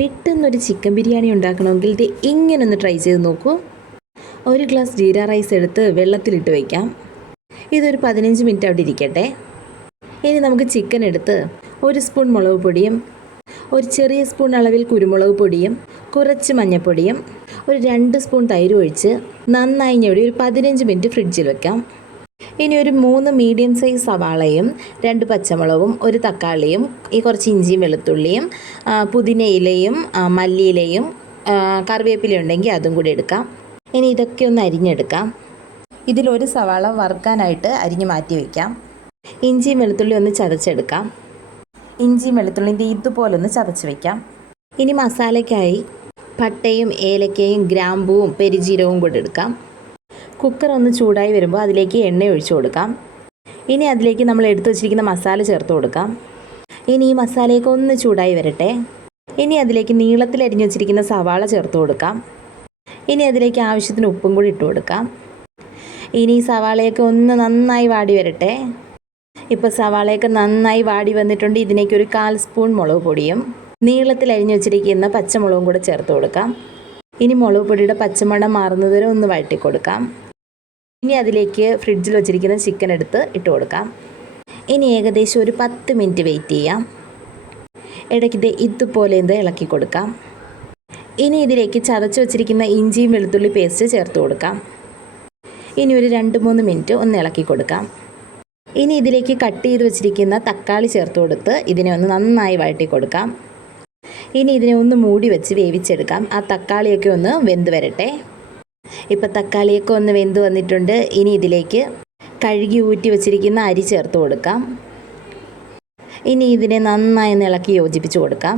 പെട്ടെന്നൊരു ചിക്കൻ ബിരിയാണി ഉണ്ടാക്കണമെങ്കിൽ ഇത് ഇങ്ങനെ ഒന്ന് ട്രൈ ചെയ്ത് നോക്കൂ. ഒരു ഗ്ലാസ് ജീര റൈസ് എടുത്ത് വെള്ളത്തിലിട്ട് വയ്ക്കാം. ഇതൊരു 15 മിനിറ്റ് അവിടെ ഇരിക്കട്ടെ. ഇനി നമുക്ക് ചിക്കൻ എടുത്ത് ഒരു സ്പൂൺ മുളക് പൊടിയും ഒരു ചെറിയ സ്പൂൺ അളവിൽ കുരുമുളക് പൊടിയും കുറച്ച് മഞ്ഞൾപ്പൊടിയും ഒരു 2 സ്പൂൺ തൈര് ഒഴിച്ച് നന്നായി ഞെടി ഒരു 15 മിനിറ്റ് ഫ്രിഡ്ജിൽ വെക്കാം. ഇനി ഒരു 3 മീഡിയം സൈസ് സവാളയും 2 പച്ചമുളകും ഒരു തക്കാളിയും കുറച്ച് ഇഞ്ചിയും വെളുത്തുള്ളിയും പുതിനയിലയും മല്ലിയിലയും കറിവേപ്പില ഉണ്ടെങ്കിൽ അതും കൂടി എടുക്കാം. ഇനി ഇതൊക്കെ ഒന്ന് അരിഞ്ഞെടുക്കാം. ഇതിലൊരു സവാള വറുക്കാനായിട്ട് അരിഞ്ഞ് മാറ്റി വയ്ക്കാം. ഇഞ്ചിയും വെളുത്തുള്ളി ഒന്ന് ചതച്ചെടുക്കാം. ഇഞ്ചിയും വെളുത്തുള്ളിൻ്റെ ഇതുപോലെ ഒന്ന് ചതച്ച് വയ്ക്കാം. ഇനി മസാലയ്ക്കായി പട്ടയും ഏലക്കയും ഗ്രാമ്പൂവും പെരുജീരകവും കൂടി എടുക്കാം. കുക്കർ ഒന്ന് ചൂടായി വരുമ്പോൾ അതിലേക്ക് എണ്ണ ഒഴിച്ചു കൊടുക്കാം. ഇനി അതിലേക്ക് നമ്മൾ എടുത്തു വച്ചിരിക്കുന്ന മസാല ചേർത്ത് കൊടുക്കാം. ഇനി ഈ മസാലയൊക്കെ ഒന്ന് ചൂടായി വരട്ടെ. ഇനി അതിലേക്ക് നീളത്തിൽ അരിഞ്ഞു വച്ചിരിക്കുന്ന സവാള ചേർത്ത് കൊടുക്കാം. ഇനി അതിലേക്ക് ആവശ്യത്തിന് ഉപ്പും കൂടി ഇട്ട് കൊടുക്കാം. ഇനി ഈ സവാളയൊക്കെ ഒന്ന് നന്നായി വാടി വരട്ടെ. ഇപ്പോൾ സവാളയൊക്കെ നന്നായി വാടി വന്നിട്ടുണ്ട്. ഇതിലേക്ക് ഒരു 1/4 സ്പൂൺ മുളക് പൊടിയും നീളത്തിൽ അരിഞ്ഞു വച്ചിരിക്കുന്ന പച്ചമുളകും കൂടെ ചേർത്ത് കൊടുക്കാം. ഇനി മുളക് പൊടിയുടെ പച്ചമണം മാറുന്നതുവരെ ഒന്ന് വഴറ്റി കൊടുക്കാം. ഇനി അതിലേക്ക് ഫ്രിഡ്ജിൽ വച്ചിരിക്കുന്ന ചിക്കൻ എടുത്ത് ഇട്ട് കൊടുക്കാം. ഇനി ഏകദേശം ഒരു 10 മിനിറ്റ് വെയിറ്റ് ചെയ്യാം. ഇടയ്ക്ക് ഇതുപോലെ ഇളക്കി കൊടുക്കാം. ഇനി ഇതിലേക്ക് ചതച്ച് വച്ചിരിക്കുന്ന ഇഞ്ചിയും വെളുത്തുള്ളി പേസ്റ്റ് ചേർത്ത് കൊടുക്കാം. ഇനി ഒരു 2-3 മിനിറ്റ് ഒന്ന് ഇളക്കി കൊടുക്കാം. ഇനി ഇതിലേക്ക് കട്ട് ചെയ്ത് വെച്ചിരിക്കുന്ന തക്കാളി ചേർത്ത് കൊടുത്ത് ഇതിനെ ഒന്ന് നന്നായി വഴറ്റി കൊടുക്കാം. ഇനി ഇതിനെ ഒന്ന് മൂടി വെച്ച് വേവിച്ചെടുക്കാം. ആ തക്കാളിയൊക്കെ ഒന്ന് വെന്ത് വരട്ടെ. ഇപ്പോൾ തക്കാളിയൊക്കെ ഒന്ന് വെന്ത് വന്നിട്ടുണ്ട്. ഇനി ഇതിലേക്ക് കഴുകി ഊറ്റി വെച്ചിരിക്കുന്ന അരി ചേർത്ത് കൊടുക്കാം. ഇനി ഇതിനെ നന്നായി ഒന്ന് ഇളക്കി യോജിപ്പിച്ച് കൊടുക്കാം.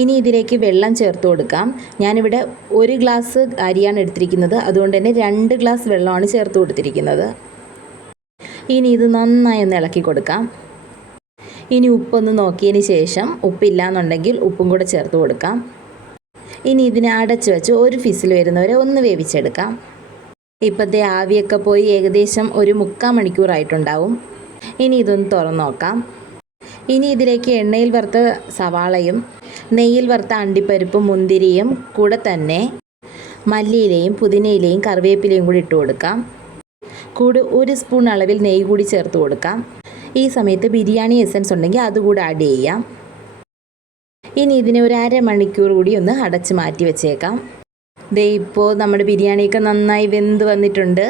ഇനി ഇതിലേക്ക് വെള്ളം ചേർത്ത് കൊടുക്കാം. ഞാനിവിടെ 1 ഗ്ലാസ് അരിയാണ് എടുത്തിരിക്കുന്നത്. അതുകൊണ്ട് തന്നെ 2 ഗ്ലാസ് വെള്ളമാണ് ചേർത്ത് കൊടുത്തിരിക്കുന്നത്. ഇനി ഇത് നന്നായി ഒന്ന് ഇളക്കി കൊടുക്കാം. ഇനി ഉപ്പൊന്ന് നോക്കിയതിന് ശേഷം ഉപ്പില്ലാന്നുണ്ടെങ്കിൽ ഉപ്പും കൂടെ ചേർത്ത് കൊടുക്കാം. ഇനി ഇതിനെ അടച്ചു വെച്ച് ഒരു ഫിസിൽ വരുന്നവരെ ഒന്ന് വേവിച്ചെടുക്കാം. ഇപ്പോഴത്തെ ആവിയൊക്കെ പോയി ഏകദേശം ഒരു 3/4 മണിക്കൂറായിട്ടുണ്ടാവും. ഇനി ഇതൊന്ന് തുറന്ന് നോക്കാം. ഇനി ഇതിലേക്ക് എണ്ണയിൽ വറുത്ത സവാളയും നെയ്യിൽ വറുത്ത അണ്ടിപ്പരിപ്പും മുന്തിരിയും കൂടെ തന്നെ മല്ലിയിലയും പുതിനയിലയും കറിവേപ്പിലയും കൂടി ഇട്ട് കൊടുക്കാം. കൂടെ 1 സ്പൂൺ അളവിൽ നെയ്യ് കൂടി ചേർത്ത് കൊടുക്കാം. ഈ സമയത്ത് ബിരിയാണി എസൻസ് ഉണ്ടെങ്കിൽ അതുകൂടെ ആഡ് ചെയ്യാം. ഇനി ഇതിനെ ഒരു 1/2 മണിക്കൂർ കൂടി ഒന്ന് അടച്ച് മാറ്റി വെച്ചേക്കാം. ഇപ്പോൾ നമ്മുടെ ബിരിയാണിയൊക്കെ നന്നായി വെന്ത് വന്നിട്ടുണ്ട്.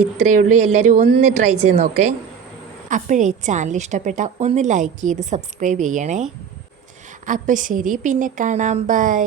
ഇത്രയേ ഉള്ളൂ. എല്ലാവരും ഒന്ന് ട്രൈ ചെയ്ത് നോക്കേ. അപ്പോഴേ ചാനൽ ഇഷ്ടപ്പെട്ട ഒന്ന് ലൈക്ക് ചെയ്ത് സബ്സ്ക്രൈബ് ചെയ്യണേ. അപ്പോൾ ശരി, പിന്നെ കാണാം. ബൈ.